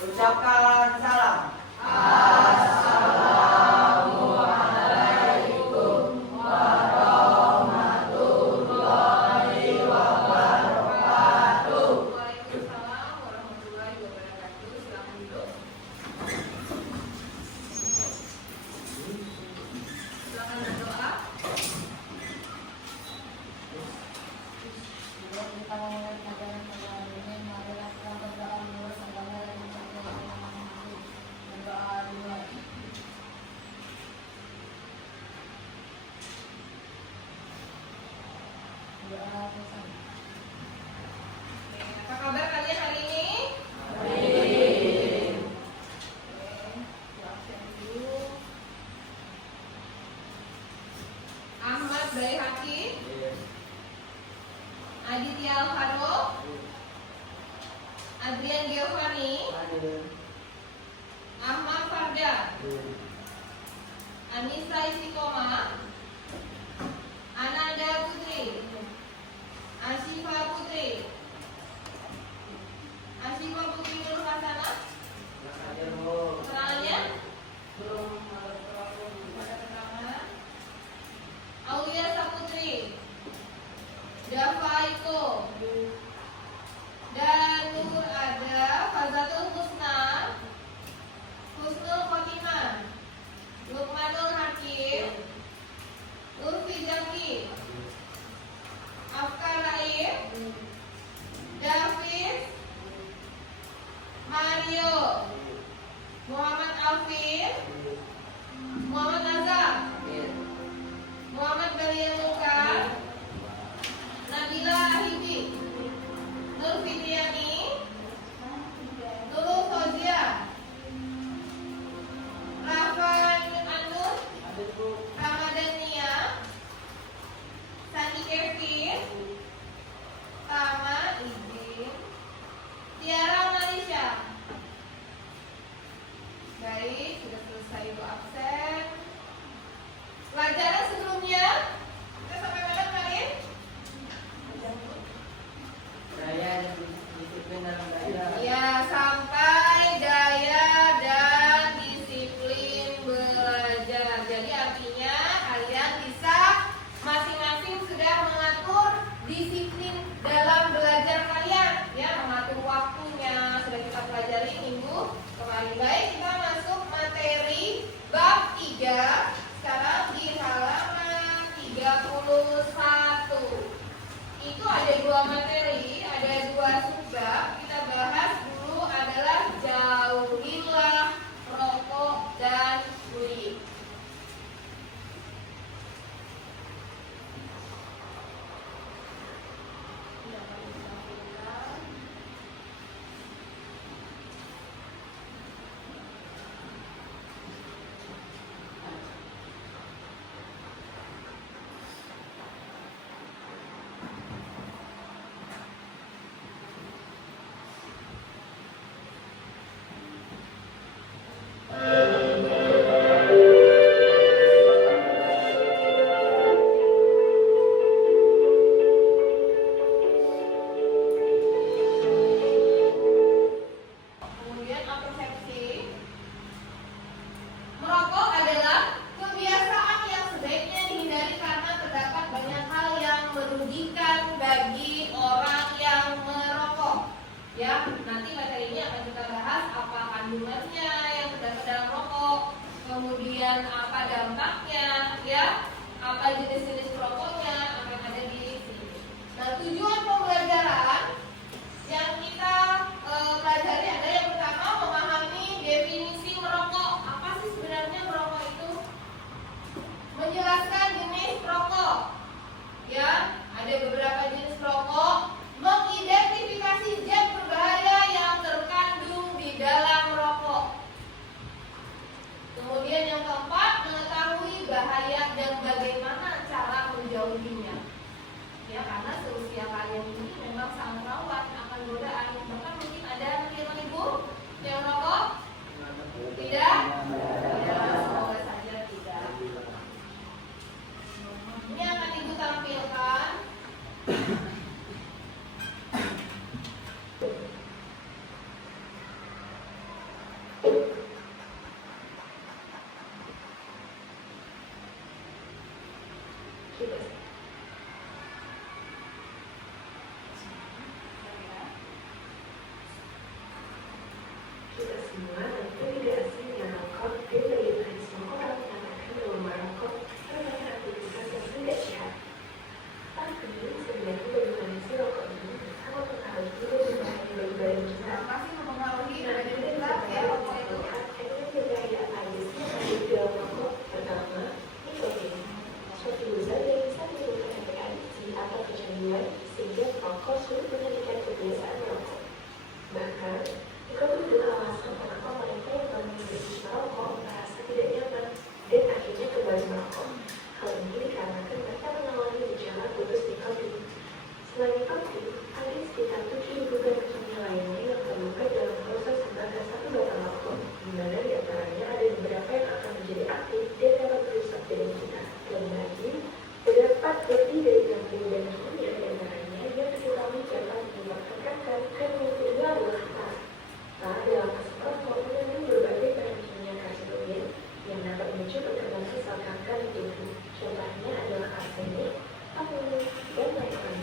Ucapkan salam. Assalamualaikum warahmatullahi wabarakatuh. Waalaikumsalam warahmatullahi wabarakatuh. Silakan duduk. Silakan berdoa. Apa kabar kalian hari ini? Baik. Absen dulu. Ahmad Baihaqi, Aditya Alvaro, Adrian Giovanni, Ahmad Farda, Anissa Istiqomah, Ananda Putri, Asyifa Putri, Asyifa Putri Nur Hasanah. Keterangannya? Ada keterangan. Aulia Saputri, Dava Iko, dan Nur ada Fazatul Husna, Husnul Khotimah, Lukmanul Hakim, Lutfi Zaki, Afkar Raif, David, Mario, Muhammad Alvin, Muhammad Azam, Muhammad Balia Mukan, Nabila Ahidi, Nur Fitriani, Nurul Fauzia, Rafan Anur, Ramadan Nia, Sandi Kevin, Tama izin, Tiara Malaysia. Baik, sudah selesai ibu absen. Pelajaran sebelumnya kita sampai mana kemarin? Saya disiplin dalam belajar. Ya, sampai gaya dan disiplin belajar. Jadi artinya kalian bisa masing-masing sudah mengatur disiplin dalam belajar kalian, ya, mengatur waktunya. Sudah kita pelajari minggu kemarin. Baik, kita masuk materi bab 3. Sekarang di halaman 31. Itu ada 2 materi, ada 2 subbab. Kita bahas dulu adalah jauhilah rokok dan buih. Kemudian persepsi. Merokok adalah kebiasaan yang sebaiknya dihindari karena terdapat banyak hal yang merugikan bagi orang yang merokok. Ya, nanti materi ini akan kita bahas apa kandungannya yang terdapat dalam rokok, kemudian apa dampaknya, ya, apa jenis-jenis rokoknya, apa yang ada di sini. Nah, tujuan pembelajaran yang kita pelajari ada yang pertama memahami definisi merokok. Apa sih sebenarnya merokok itu? Menjelaskan jenis rokok. Ya, ada beberapa jenis rokok. Mengidentifikasi zat berbahaya yang terkandung di dalam rokok. Kemudian yang keempat, mengetahui bahaya dan bagaimana cara semua tentu tidak asing dengan rokok dan bagaimana semua orang mengatakan bahwa merokok merupakan aktivitas yang tidak sehat. Tapi sebenarnya bagaimana sih rokok ini sangat mempengaruhi dan berbahaya bagi badan kita. Masih mempengaruhi Nah, badan kita kita bisa ya rokok itu. melihat efek berbahaya apa aja sih yang ada di dalam rokok. Pertama, nikotin. Suatu zat yang bisa menimbulkan efek adiksi atau kecanduan sehingga perokok sulit menghentikan kebiasaan merokok. Bahkan, nikotin adalah alasan kenapa mereka yang baru berhenti merokok merasa tidak nyaman dan akhirnya kembali merokok. Hal ini dikarenakan mereka mengalami gejala putus nikotin. Selain nikotin, ada sekitar 7 bukan kimia lainnya yang terlibat dalam proses pembahasan satu batang rokok, di mana di antaranya ada beberapa yang akan menjadi aktif dan dapat merusak badan kita. Lebih lagi, terdapat lebih dari 60 bahan kimia di antaranya yang diketahui dapat menyebabkan kanker dan yang kedua adalah asam. Nah, dalam asam rokok mengandung berbagai bahan kimia karsinogen yang dapat memicu perkembangan sel kanker di tubuh. Contohnya adalah arsenik, amonia, dan lain-lain.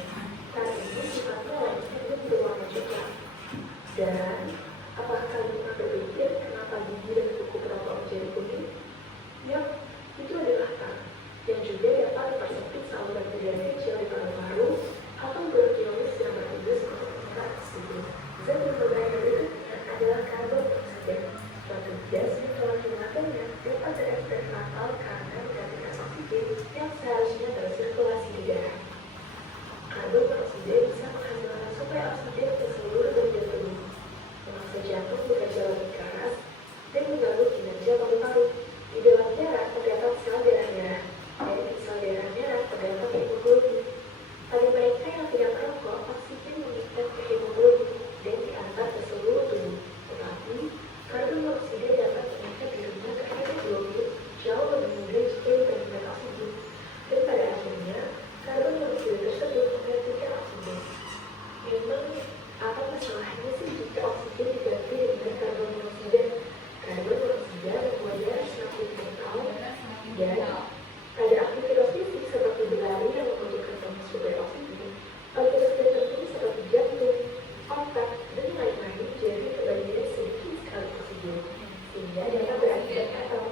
Karena ini sifatnya lainnya belum berwarna coklat. Dan apakah kalian pernah berpikir kenapa gigi dan kuku perokok menjadi putih? Yap, itu adalah tang yang juga dapat mempersempit saluran udara kecil di paru-paru atau bronkiolitis yang bertugas untuk mengikat oksigen. Zat yang berbahaya berikutnya adalah karbon dioksida. Suatu gas yang telah digunakannya dapat beresiko fatal karena menggantikan oksigen yang seharusnya bersirkulasi di darah. Karbon dioksida bisa menghasilkan suplai oksigen ke seluruh bagian tubuh, memaksa jantung bekerja lebih keras dan mengganggu kinerja paru-paru. Di dalam darah terdapat sel darah merah, dan di sel darah merah terdapat hemoglobin. Pada mereka yang tidak merokok, oksigen mengikat ke hemoglobin dan diantar ke seluruh tubuh. Tetapi, karbon dioksida dapat mengikat dirinya ke hemoglobin jauh lebih mudah jika dibandingkan oksigen. Dan pada akhirnya, karbon dioksida tersebut menggantikan oksigen. Memang, apa masalahnya sih jika oksigen diganti dengan karbon dioksida? Karbon dioksida membuat darah semakin kental dan pada aktivitas fisik seperti berlari yang membutuhkan banyak sumber oksigen, organ tertentu seperti jantung, otak, dan lain-lain jadi kebagian sedikit sekali oksigen, sehingga dapat berakibat fatal.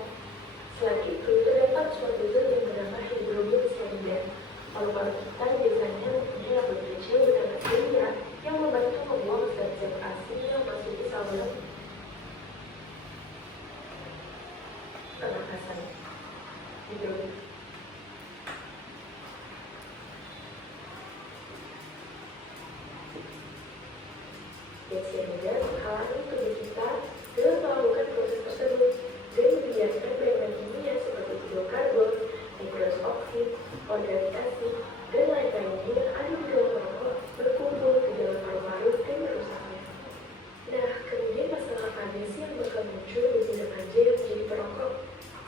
Selain itu, terdapat suatu zat yang bernama hemoglobin sekunder. Paru-paru kita biasanya mempunyai label kecil bernama sekunder yang membantu membuang zat-zat asin yang masuk ke saluran pernafasan. Hidrogen. Gas sekunder menghalangi tubuh kita dalam melakukan proses tersebut dan membiarkan bahan kimia seperti hidrokarbon, nitrous oxide, organik asid, dan lain-lainnya yang ada di dalam rokok berkumpul di dalam paru-paru dan merusaknya. Nah, kemudian masalah apa sih yang bakal muncul bagi remaja yang menjadi perokok?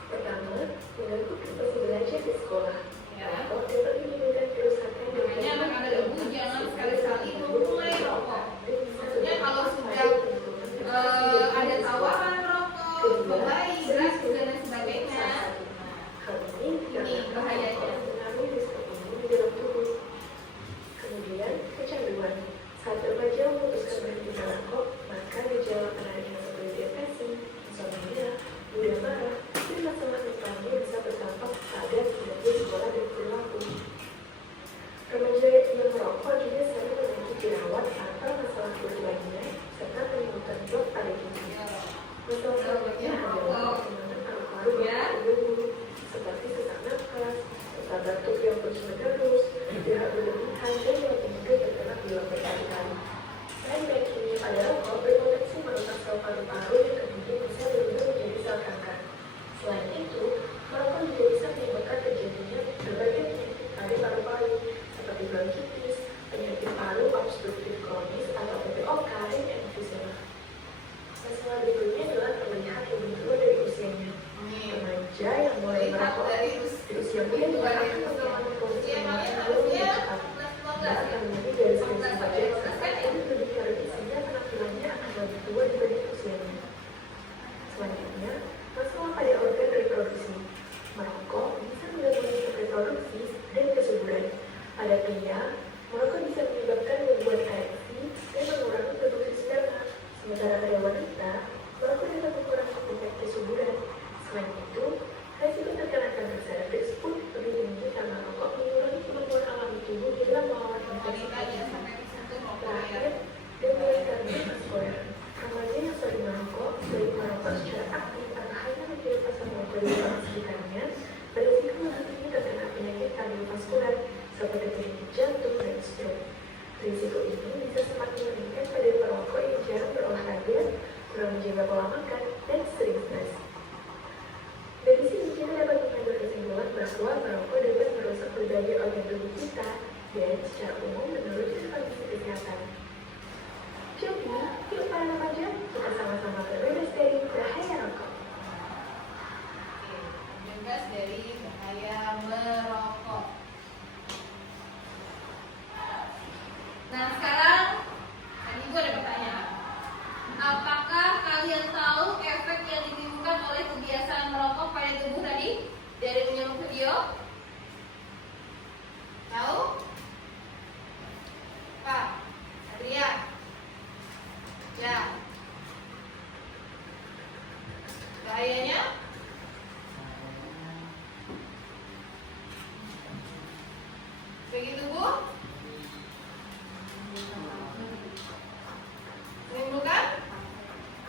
Pertama, mengganggu prestasi belajar di sekolah. Rokok dapat menimbulkan kerusakan dan Makanya anak-anak ibu jangan sekali-kali memulai rokok. Maksudnya kalau sudah ada tawaran rokok, baik, gratis dan lain sebagainya. Hal ini bahayanya. mempengaruhi risiko di dalam tubuh. Kemudian, kecanduan. Saat remaja memutuskan berhenti merokok, maka gejala penarikan seperti depresi, insomnia, mudah marah, dan masalah mentalnya bisa berdampak pada kinerja sekolah dan perilaku. Remaja yang merokok juga sering memiliki jerawat atau masalah kulit lainnya, serta menimbulkan blok pada gigi. Masalah selanjutnya adalah perkembangan paru-paru yang terganggu, seperti sesak nafas, sesak batuk yang terus-menerus, dahak berlebihan, dan yang juga terkena pilek berkali-kali. Selain bahan kimia pada rokok berpotensi merusak sel paru-paru yang kemudian bisa berubah menjadi sel kanker. Selain itu, merokok juga bisa menyebabkan terjadinya berbagai penyakit pada paru-paru, seperti bronkitis, penyakit paru obstruktif kronis atau PPOK, dan emfisema. Masalah berikutnya adalah terlihat lebih tua dari usianya. Remaja yang mulai merokok di usia muda juga akan mengalami proses pengenalan lebih cepat. Dia akan menjadi dari segi remaja dan lebih karena isinya penampilannya akan lebih tua dibanding usianya. Selanjutnya, masalah pada organ reproduksi. Merokok bisa mengganggu sistem reproduksi dan kesuburan. Pada pria, merokok bisa menyebabkan gangguan ereksi dan mengurangi produksi sperma. Sementara pada wanita, merokok bagi orang sekitarnya, berisiko lebih tinggi terkena penyakit kardiovaskuler seperti penyakit jantung dan stroke. Risiko ini bisa semakin meningkat pada perokok yang jarang berolahraga, kurang menjaga pola makan, dan sering stres. Dari sini kita dapat mengambil kesimpulan bahwa merokok dapat merusak berbagai organ tubuh kita dan secara umum menurunkan kondisi kesehatan. Jadi, yuk para remaja, kita sama-sama berbebas dari bahaya rokok. Bebas dari bahaya merokok. Nah sekarang, tadi gue ada pertanyaan. Apakah kalian tahu efek yang ditimbulkan oleh kebiasaan merokok pada tubuh tadi dari menyimak video? Tahu? Pak, Adria, ya. Bahayanya? Begitu Bu? Menimbulkan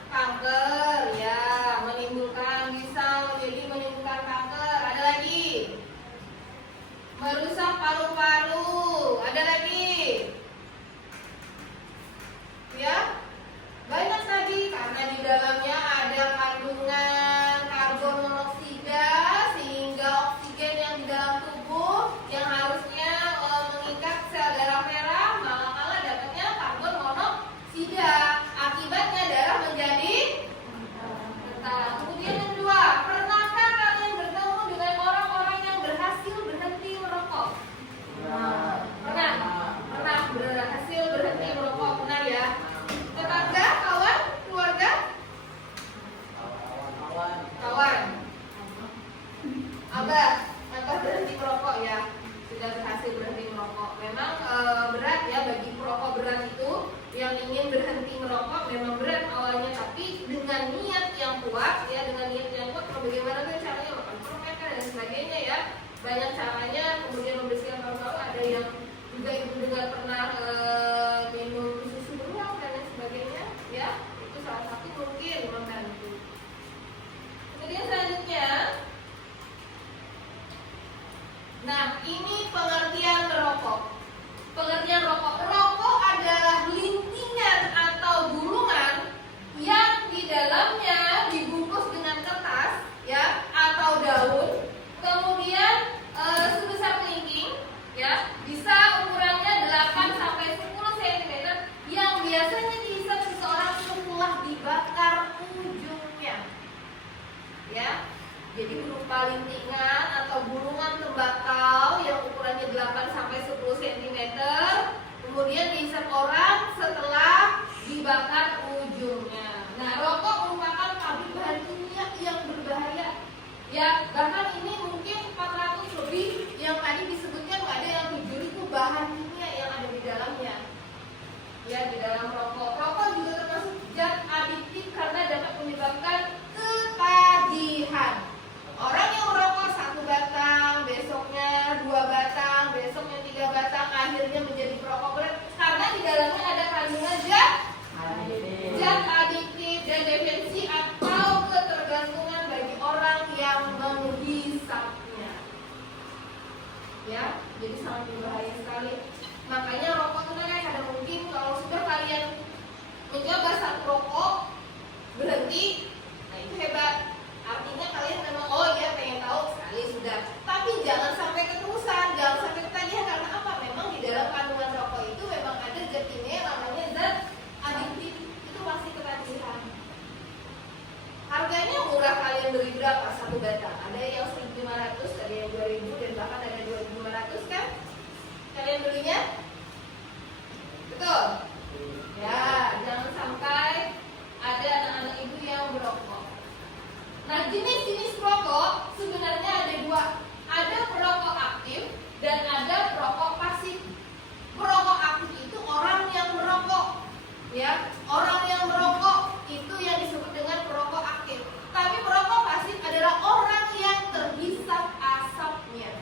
kanker, ya, menimbulkan bisa jadi menimbulkan kanker. Ada lagi, merusak paru-paru. Ada lagi, ya, banyak tadi karena di dalamnya ada kandungan karbon monoksida sehingga oksigen yang di dalam tubuh yang harusnya mengikat sel darah merah malah dapatnya karbon monoksida. Akibatnya darah menjadi kental. Kemudian yang kedua, pernahkah kalian bertemu dengan orang-orang yang berhasil berhenti merokok? Pernah berhasil berhenti merokok, benar ya? Tetangga, kawan, keluarga? Kawan. Abah berhenti merokok ya, sudah berhasil berhenti merokok. Memang berat ya bagi perokok berat itu, yang ingin berhenti merokok memang berat awalnya, tapi dengan niat yang kuat ya, dengan niat yang kuat. Bagaimana tuh caranya? Makan permen dan sebagainya ya, banyak caranya. Kemudian membersihkan paru-paru, ada yang juga ibu dengar pernah minum susu beruang dan lain sebagainya ya, itu salah satu mungkin membantu. Kemudian selanjutnya, nah ini pengertian merokok. Pengertian rokok. Rokok adalah lintingan atau gulungan yang di dalamnya dibungkus dengan kertas ya atau daun, kemudian sebesar kelingking ya, bisa ukurannya 8 sampai 10 cm yang biasanya dihisap seseorang setelah dibakar ujungnya. Ya. Jadi berupa lintingan atau gulungan tembakau yang ukurannya 8 sampai 10 cm, kemudian dihisap orang setelah dibakar ujungnya. Nah, rokok merupakan pabrik bahan kimia yang berbahaya. Ya, bahkan ini mungkin 400 lebih yang tadi disebutkan, ada yang 7.000 bahan kimia yang ada di dalamnya. Ya, di dalam rokok. Rokok juga termasuk zat adiktif karena dapat menyebabkan ketagihan. Orang yang merokok 1 batang, besoknya 2 batang, besoknya 3 batang, akhirnya menjadi perokok berat karena di dalamnya ada kandungan zat adiktif dan dependensi atau ketergantungan bagi orang yang menghisapnya. Ya, jadi sangat berbahaya sekali. Makanya rokok itu kan ada mungkin kalau sudah kalian mencoba satu rokok berhenti, nah itu hebat. Artinya kalian memang pengen tahu sekali sudah. Tapi jangan sampai keterusan, jangan sampai ketagihan. Karena apa? Memang di dalam kandungan rokok itu memang ada zat kimia namanya zat adiktif. Itu pasti ketagihan. Harganya murah, kalian beli berapa? 1 batang. Ada yang 1.500, ada yang 2.000 dan bahkan ada 2.500 kan? Kalian belinya? Betul? Ya, jangan sampai ada anak-anak ibu yang berokok. Nah, jenis-jenis perokok sebenarnya ada 2. Ada perokok aktif dan ada perokok pasif. Perokok aktif itu orang yang merokok. Ya, orang yang merokok itu yang disebut dengan perokok aktif. Tapi perokok pasif adalah orang yang terhisap asapnya.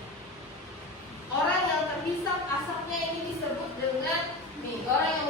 Orang yang terhisap asapnya ini disebut dengan orang yang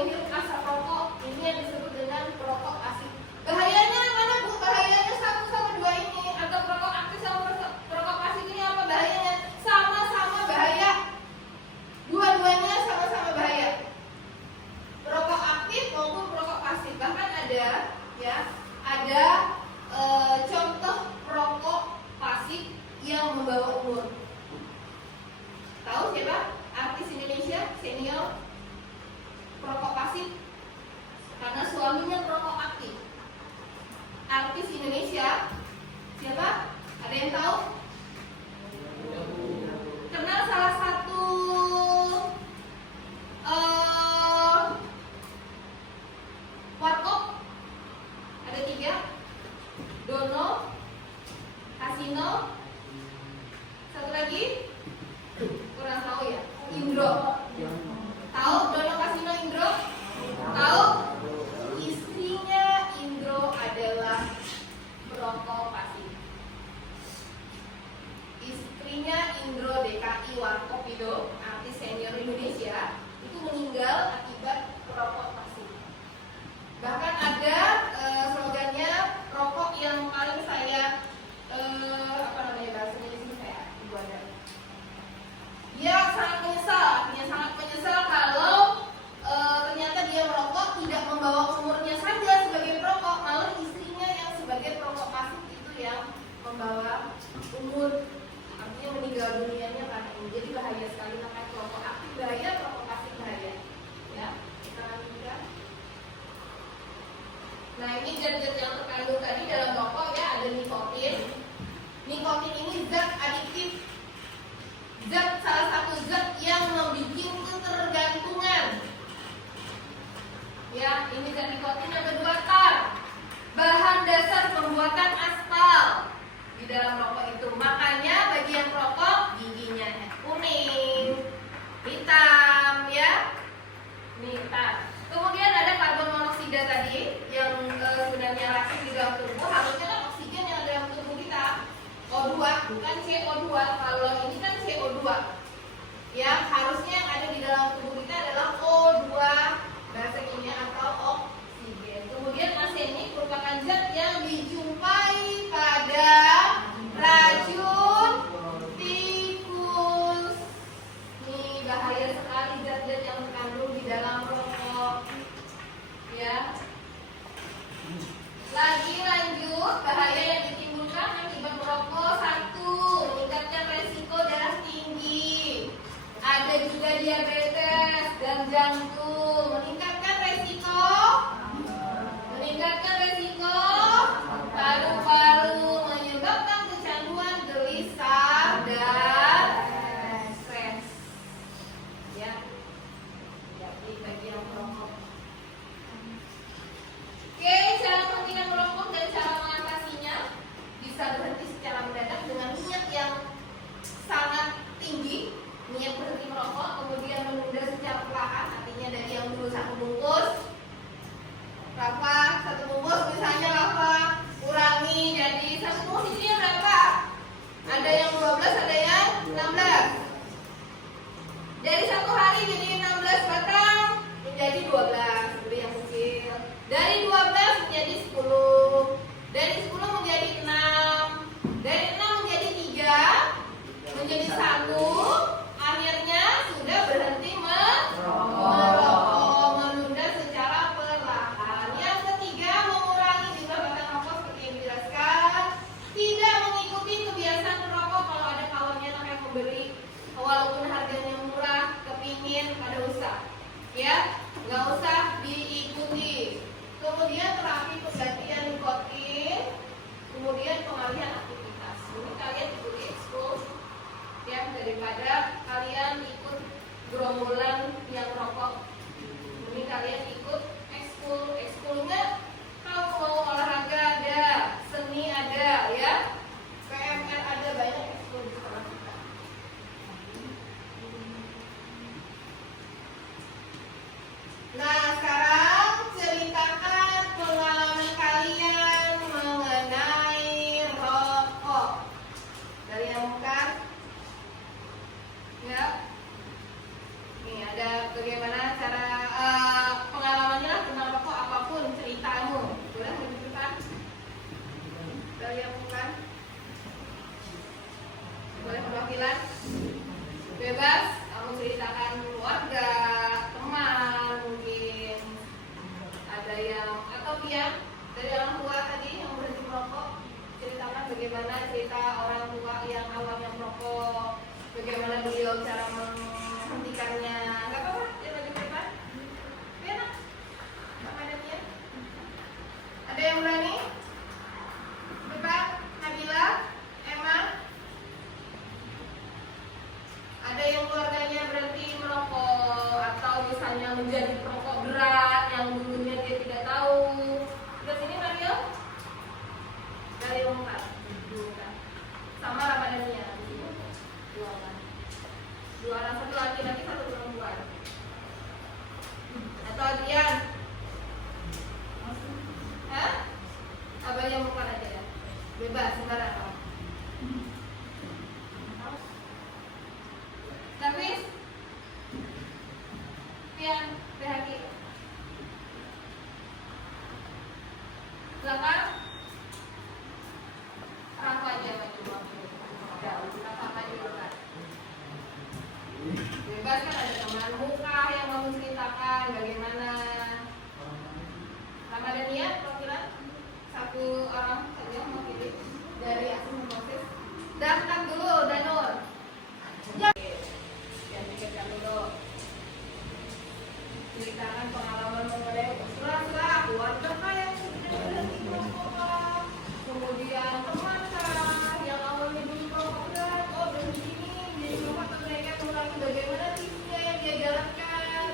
Indonesia? Siapa? Ada yang tahu? Kenal salah satu warkop? Ada 3. Dono, Kasino, satu lagi? Kurang tahu ya? Indro. Tahu Dono, Kasino, Indro? Tahu? Istrinya Indro adalah perokok pasif. Istrinya Indro DKI Warkop itu, artis senior Indonesia, itu meninggal akibat perokok pasif. Bahkan ada slogannya, rokok yang paling saya bahasanya di sini saya buat. Dia sangat menyesal kalau ternyata dia merokok tidak membawa umurnya saja sebagai perokok, malah istrinya yang sebagai perokok pasif itu yang membawa umur, artinya meninggal dunianya karena ini. Jadi bahaya sekali, namanya perokok aktif bahaya, perokok pasif bahaya. Ya, kita lanjutkan. Nah, ini zat-zat yang terkandung tadi dalam rokok ya, ada nikotin. Nikotin ini zat adiktif. Salah satu zat yang membuat ketergantungan. Ya, ini zat nikotin. Yang kedua, tar. Bahan dasar pembuatan aspal di dalam rokok itu. Makanya bagi yang rokok giginya kuning, hitam ya. Hitam. Kemudian ada karbon monoksida tadi yang sebenarnya reaktif di dalam tubuh. Harusnya kan oksigen yang ada dalam tubuh kita O2, bukan CO2. Kalau ini kan CO2. Ya, harusnya yang ada di dalam tubuh kita adalah O2 bahasa kimia atau oksigen. Kemudian arsenik merupakan zat yang dijumpai pada racun tikus. Ini bahaya sekali zat-zat yang terkandung di dalam rokok. Ya. Lagi lanjut, bahaya yang ditimbulkan akibat merokok. 1, meningkatkan resiko darah tinggi. Ada juga diabetes dan jantung. Meningkatkan resiko paru-paru, menyebabkan kecanduan, gelisah dan stres. Ya. Jadi bagi yang merokok. Oke, cara pentingnya merokok dan cara mengatasinya. Bisa berhenti secara mendadak dengan niat yang sangat tinggi, niat berhenti merokok, kemudian menunda secara perlahan, artinya dari yang dulu 1 bungkus, Rafa 1 bungkus misalnya Rafa kurangi jadi 1 bungkus isinya berapa? Ada yang 12, ada yang 16. Dari 1 hari jadi 16 batang menjadi 12, beli yang kecil. Dari 12 menjadi 10, dari 10 menjadi 6, dari 6 menjadi 3, menjadi 1, akhirnya sudah berhenti merokok, menunda secara perlahan. Yang ketiga, mengurangi jumlah batang rokok seperti yang dijelaskan. Tidak mengikuti kebiasaan merokok. Kalau ada kawannya yang memberi, walaupun harganya murah, kepingin, ada usah. Ya, nggak usah diikuti. Kemudian terapi penggantian nikotin, kemudian pengalihan aktivitas. Ini kalian ikuti ekskul, ya, daripada kalian ikut gerombolan yang rokok. Ini kalian ikut ekskul. Ekskulnya kalau mau olahraga ada, seni ada, ya, PMR ada, banyak ekskul di sekolah kita. Nah, sekarang ceritakan pengalaman kalian mengenai rokok. Dari yang bukan? Ya. Nih ada bagaimana cara pengalamannya lah tentang rokok, apapun ceritamu. Boleh menunjukkan? Dari yang bukan? Boleh perwakilan? Bebas, kamu ceritakan keluarga, teman, mungkin ada yang atau pihak dari orang tua tadi yang berhenti merokok. Ceritakan bagaimana cerita orang tua yang awalnya merokok, bagaimana beliau cara menghentikannya. Gak apa-apa, dia bagi depan. Enak. Apa adanya? Ada yang berani? yang bukan aja ya, bebas sembarangan. Tapi yang PHQ silakan Rafa aja maju Rafa maju duluan. Bebas kan, ada teman muka yang mau menceritakan bagaimana. Sama ada niat perwakilan satu orang saja mau pilih dari asing proses. Daftar dulu Danur. Ya. Yang pikirkan dulu. Ceritakan pengalaman mengenai surah keluarga yang sudah berhenti merokok, kemudian teman yang awalnya dulu merokok berat, berhenti ini menjadi merokok atau mereka mengurangi bagaimana tipsnya yang dia jalankan.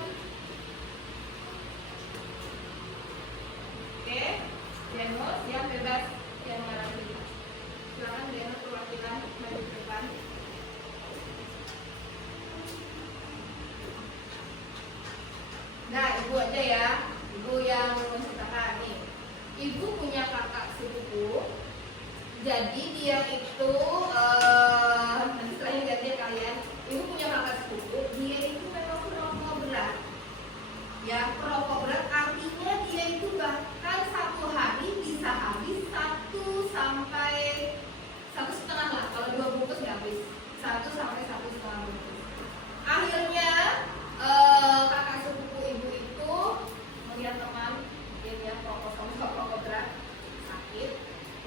Oke, Denus yang bebas yang mana pilih. Silakan Denus perwakilan maju ke depan. Nah, ibu aja ya, ibu yang menceritakan nih. Ibu punya kakak sepupu, jadi dia itu nanti setelah ini gantian kalian. Ibu punya kakak sepupu, dia itu memang perokok berat. Ya, perokok berat artinya dia itu bahkan satu hari bisa habis 1 sampai 1,5 lah. Kalau 2 bungkus nggak habis, 1 sampai 1,5 bungkus. Akhirnya kakak sepupu ibu itu melihat teman dia perokok berat sakit.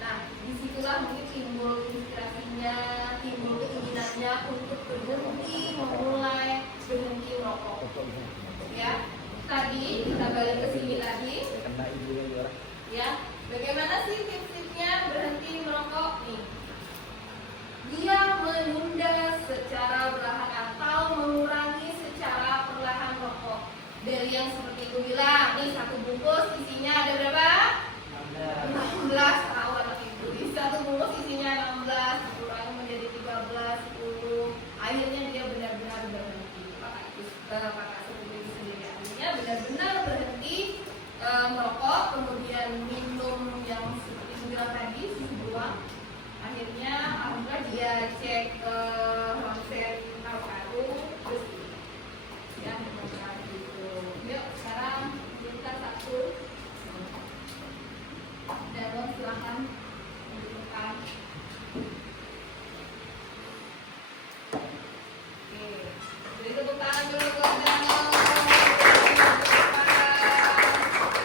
Nah, disitulah mungkin timbul inspirasinya, timbul keinginannya untuk memulai berhenti merokok. Ya, tadi kita balik ke sini lagi. Ya, bagaimana sih tips-tipsnya berhenti merokok nih? Dia menunda secara perlahan atau mengurangi secara perlahan rokok. Dari yang seperti itu bilang, nih 1 bungkus isinya ada berapa? 16. Tahu anak ibu. Di 1 bungkus isinya 16, dikurangi menjadi 13, 10. Akhirnya dia benar-benar berhenti. Kakak sepupu itu sendiri akhirnya benar-benar berhenti merokok, kemudian minum yang seperti itu bilang tadi, susu buang. Akhirnya alhamdulillah dia cek ronsen paru-paru terus ya benar gitu. Yuk sekarang kita satu dan silakan menunjukkan. Oke, jadi tepuk tangan dulu buat Dano.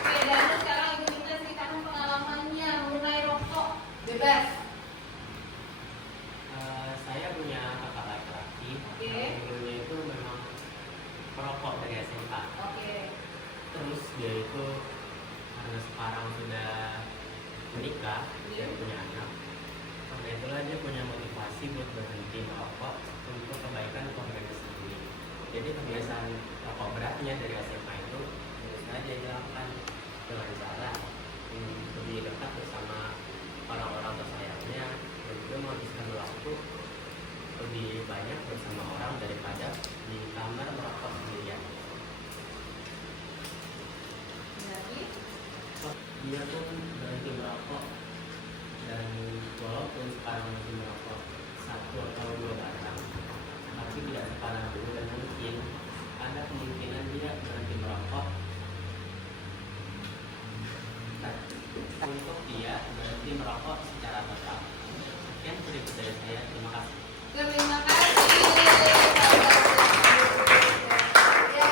Oke, Dano sekarang ibu minta ceritakan pengalamannya mengenai rokok bebas. Saya punya kakak laki-laki, dulunya itu memang perokok dari SMK. Terus dia itu karena sekarang sudah menikah, dia punya anak. Karena itulah dia punya motivasi buat berhenti merokok untuk kebaikan keluarga sendiri. Jadi kebiasaan rokok beratnya dari SMK itu terus saja dilakukan dengan cara lebih dekat bersama orang-orang tersayangnya dan juga menghabiskan waktu lebih banyak bersama orang daripada di kamar merokok sendirian. Dia pun berhenti merokok dan walaupun sekarang masih merokok 1 atau 2 batang, tapi tidak separah dulu dan mungkin ada kemungkinan dia berhenti merokok. Untuk dia berhenti merokok secara total. Sekian cerita dari saya. Terima kasih. Terima kasih. Ya,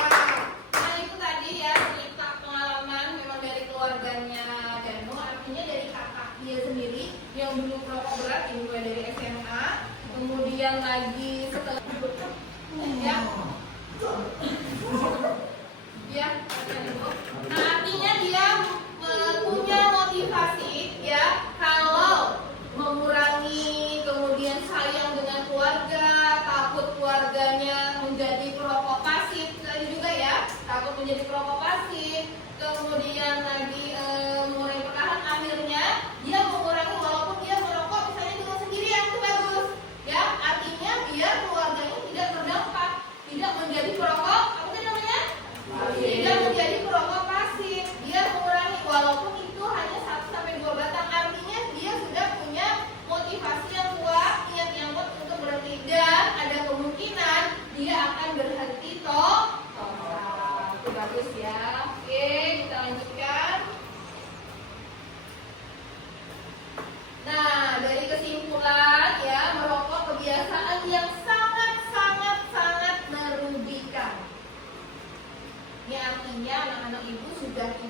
nah itu tadi ya cerita pengalaman memang dari keluarganya Dano, artinya dari kakak dia sendiri yang dulu perokok berat, ini mulai dari SMA, kemudian lagi setelah ya, nah artinya dia punya motivasi ya kalau mengurangi kemudian sayang dengan keluarga, takut keluarganya menjadi perokok pasif tadi juga ya, takut menjadi perokok pasif, kemudian lagi mengurangi perlahan, akhirnya dia mengurangi walaupun dia merokok misalnya dengan sendirian itu bagus ya, artinya biar keluarganya tidak terdampak, tidak menjadi perokok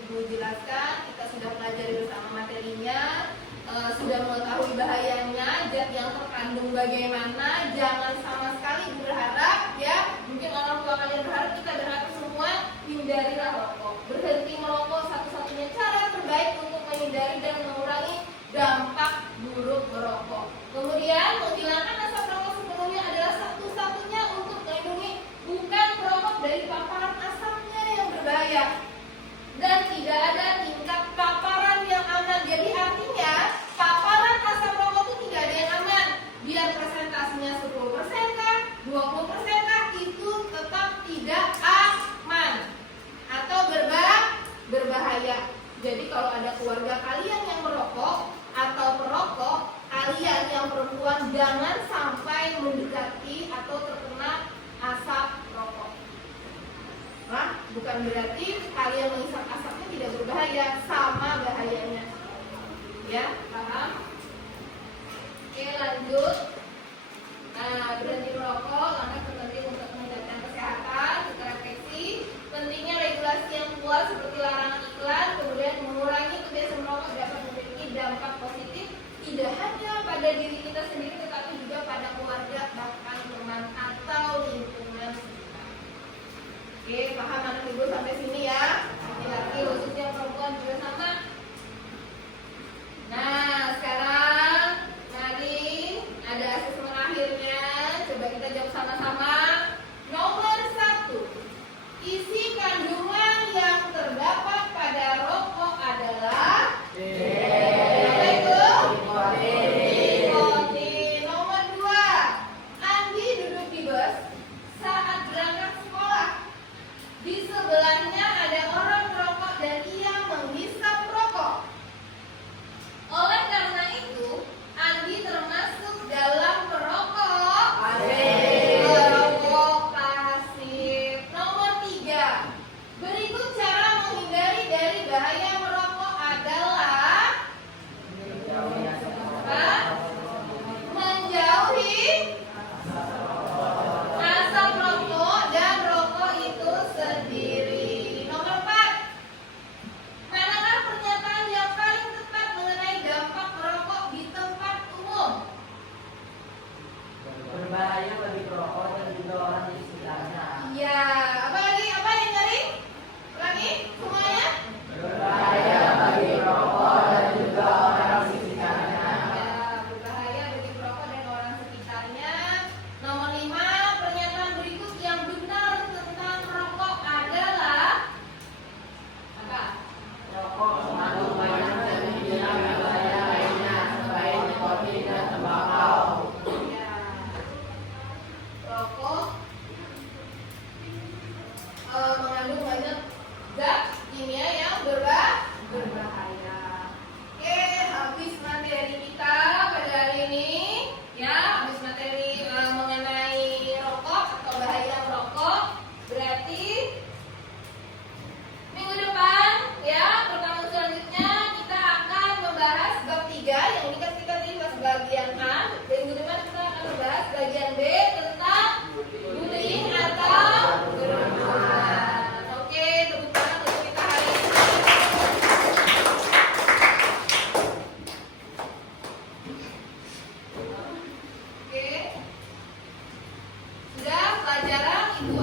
Ibu jelaskan, kita sudah pelajari bersama materinya, sudah mengetahui bahayanya, zat yang terkandung bagaimana. Jangan sama sekali berharap ya, mungkin orang tua kalian berharap, kita berharap semua hindarilah rokok. Berhenti merokok satu-satunya cara terbaik untuk menghindari dan mengurangi dampak buruk merokok. Kemudian menghilangkan asap rokok sepenuhnya adalah satu-satunya untuk melindungi bukan perokok dari paparan asapnya yang berbahaya. Dan tidak ada tingkat paparan yang aman. Jadi artinya paparan asap rokok itu tidak ada yang aman. Biar persentasenya 10% kah, 20% kah, itu tetap tidak aman atau berbahaya. Jadi kalau ada keluarga kalian yang merokok atau perokok, kalian yang perempuan jangan sampai mendekati atau terkena asap rokok. Nah, bukan berarti kalian menghisap asapnya tidak berbahaya, sama bahayanya. Ya, paham? Oke, lanjut. Nah, berhenti merokok, langkah terpenting untuk meningkatkan kesehatan, kita refleksi. Pentingnya regulasi yang kuat seperti larangan iklan, kemudian mengurangi kebiasaan merokok dapat memiliki dampak positif tidak hanya pada diri kita sendiri, tetapi juga pada keluarga, bahkan teman atau lingkungan sekitar. Oke, paham anak ibu sampai sini ya? Laki-laki khususnya perempuan juga sama. Nah, sekarang mari ada asesmen akhirnya. Coba kita jawab sama-sama. Nomor 1, isi kandungan yang terdapat pada rokok adalah apa itu? Nikotin. Nomor 2, Andi duduk di bus saat berangkat sekolah. Di sebelahnya ada orang merokok dan ia menghisap rokok. Oleh karena itu, Andi termasuk dalam perokok pasif. Nomor 3, berikut cara menghindari dari bahaya merokok adalah menjauhi asap rokok dan rokok itu sendiri. Nomor 4, manakah pernyataan yang paling tepat mengenai dampak merokok di tempat umum? Berbahaya bagi perokok dan juga orang di sekitarnya. Iya, apa lagi? Apa yang nyari? Lagi? Semuanya? Berbahaya bagi perokok dan juga orang di sekitarnya. Ya, berbahaya bagi perokok dan orang sekitarnya. Nomor 5, pernyataan berikut yang benar tentang merokok adalah apa? Rokok mengandung banyak zat kimia berbahaya lainnya, selain nikotin dan tembakau. Ya, rokok mengandung banyak zat kimia yang berbahaya. Oke, habis materi kita pada hari ini. Ya, habis materi mengenai rokok atau bahaya merokok. Berarti minggu depan ya, pertemuan selanjutnya kita akan membahas bab 3 yang ini kan kita tadi bahas bagian A. Minggu depan kita akan membahas bagian B tentang bullying atau kerumunan. Oke, tepuk tangan untuk kita hari ini. Oke. Sudah pelajaran Ibu